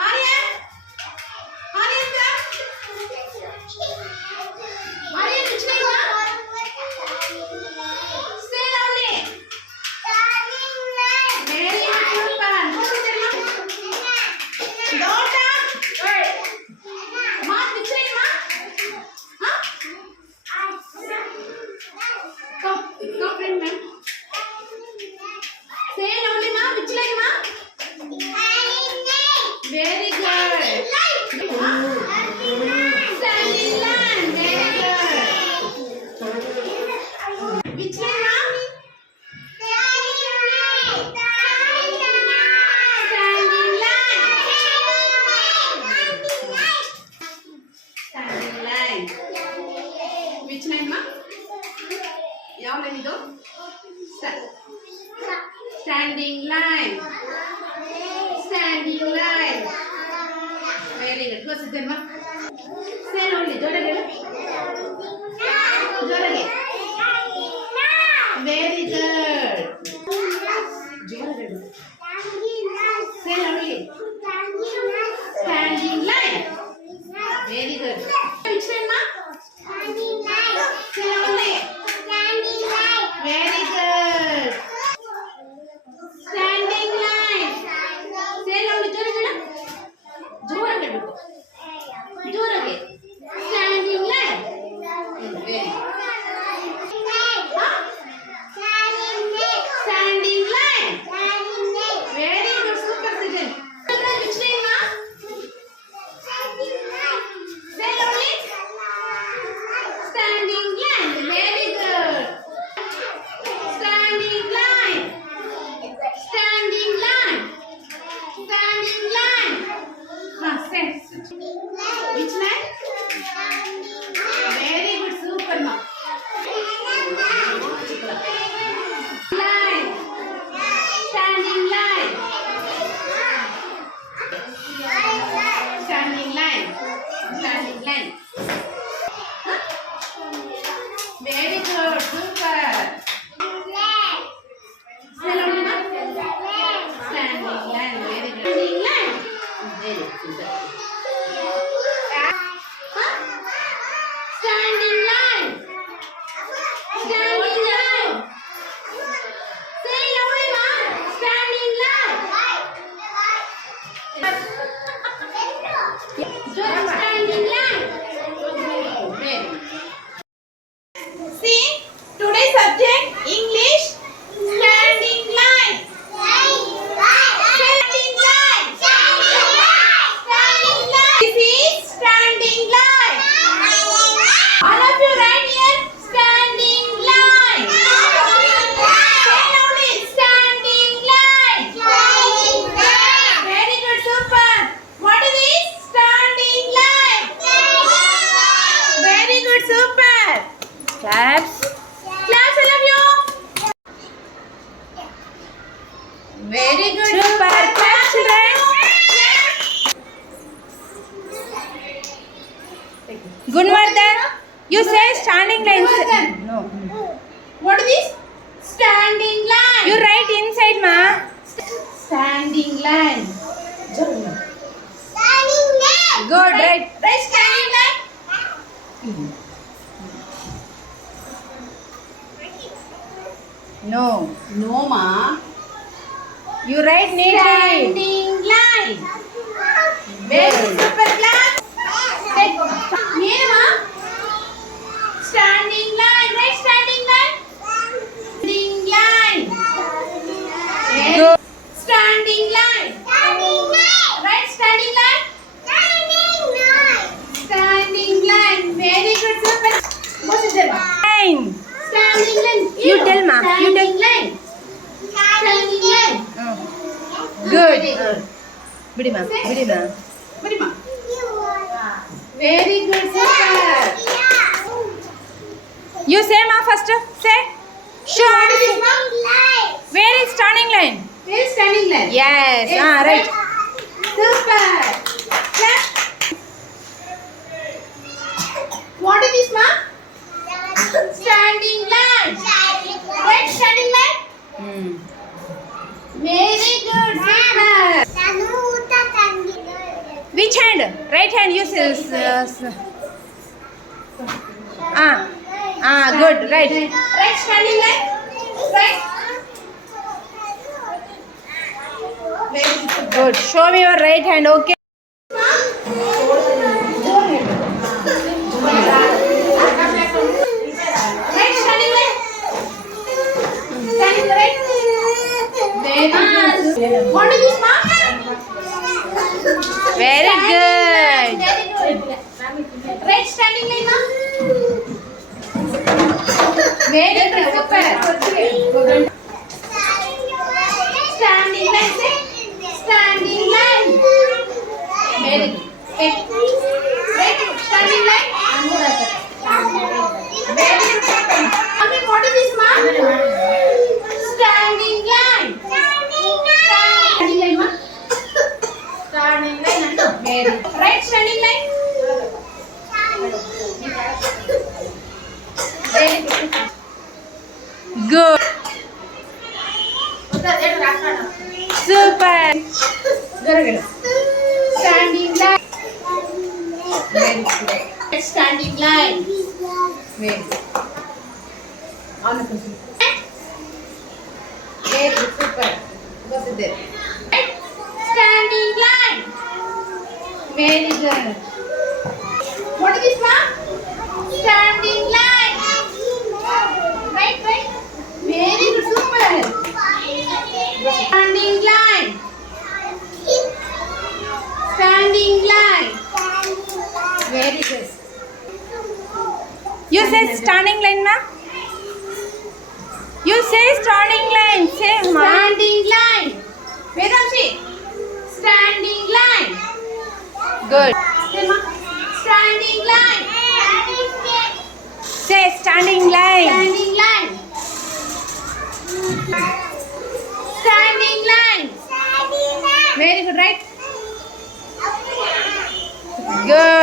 哪里 tema. Good standing. You say standing lines. No. What is this? Standing line. You write inside, ma. Standing line. Standing line. Good, right. Right, standing line. No. No, ma. You write neatly. Standing line. Very Very good, ಬಿಡಿ ma'am ಬಿಡಿ ma'am Very good. Sister You say, Ma, first. Say. Sure. Where is turning line? Where is turning line? Yes. Ah, right. Super. which hand? Right hand you say. Ah. Ah good right. Right standing leg. Right. Good. Show me your right hand okay? Ah, what is this? Very good. Red standing line, mom. Very good, super. Standing line, standing line. Very good. Standing line. Right standing line. Good. Super. Standing line. Very good. Standing line. Very good. On the Very good. What is this one? Standing line. Right, right. Very good. Super. Standing line. Standing line. Very good. You say standing line, ma. You say standing line. Say, ma. Standing line. Vedamshi. Standing line. Good. Standing line. Say standing line. Standing line. Standing line. Very good, right? Good.